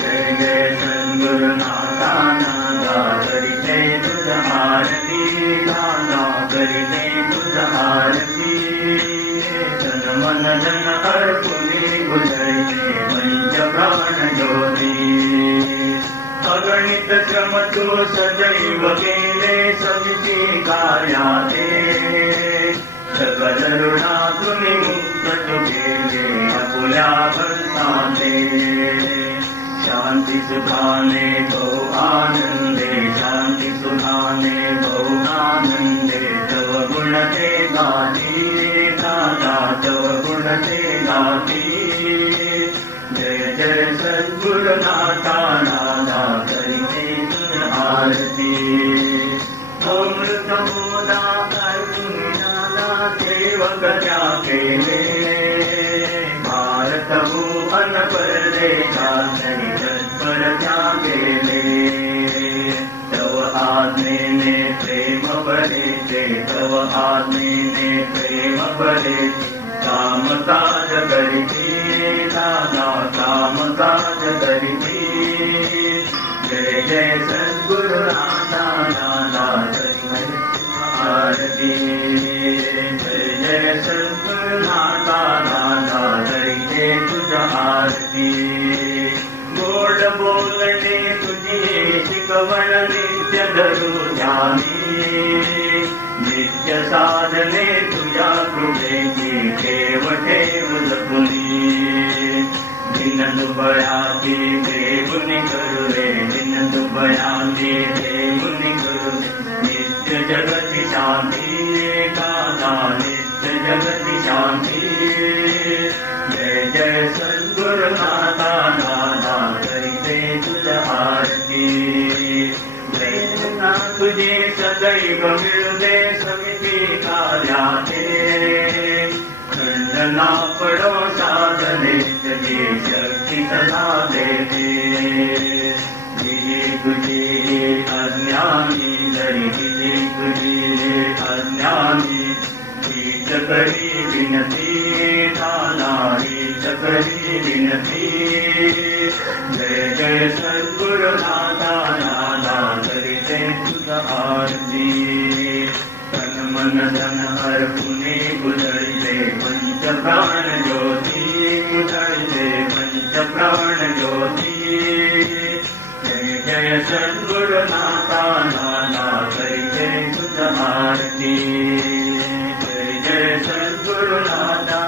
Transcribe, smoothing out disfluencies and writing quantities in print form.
जय जय सद्गुरुनाथा नाथा करिते तुझ आरती दादा करिते तुझ आरती तन मन धन अर्पुने गुजरते पंच प्राण ज्योती अगणित श्रम तू सदैव केले सविती कार्याते सकल ऋणातून मुक्त तू केले आपुल्या भक्ताचे शांती सुखाने बहु आनंदे शांती सुखाने बहु आनंदे तव गुण ते गाती दादा तव गुण ते गाती जय जय सद्गुरुनाथा नाथा करिते तुझ आरती अमृतमोदा करुणिनादा सेवक क्या केले भारत भुवन परदेशा तरी तत्पर क्या केले तव आज्ञेने प्रेम बढेते तव आज्ञेने प्रेम बढेते काम काज करिते दादा काम काज करिते जय जय सद्गुरुनाथा नाथा करिते आरती जय जय सद्गुरुनाथा नाथा करिते तुझ आरती गोड बोलणे तुझी शिकवण नित्य धरू ध्यानी नित्य साधने तुझ्या कृपेची ठेव ठेव जपुनी दिन दुबळाची देवुनी करुरे दिन दुबळाची देवुनी करुरे नित्य जगती शांती दादा नित्य जगती शांती जय जय सद्गुरुनाथा नाथा करिते तुझ आरती प्रेरणा तुझी सदैव मिळते समिती कार्याचे खंडना पडो साधने तुझी शक्ती सदा देते तुझी अज्ञानी जरी तुझी अज्ञानी हीच करी विनती दादा हीच करी विनती जय जय सद्गुरुनाथा नाथा करिते तुझ आरती तन मन धन अर्पुने गुजरते पंच प्राण ज्योती गुजरते पंच प्राण ज्योती जय जय सद्गुरुनाथा नाथा करिते तुझ आरती जय जय सद्गुरुनाथा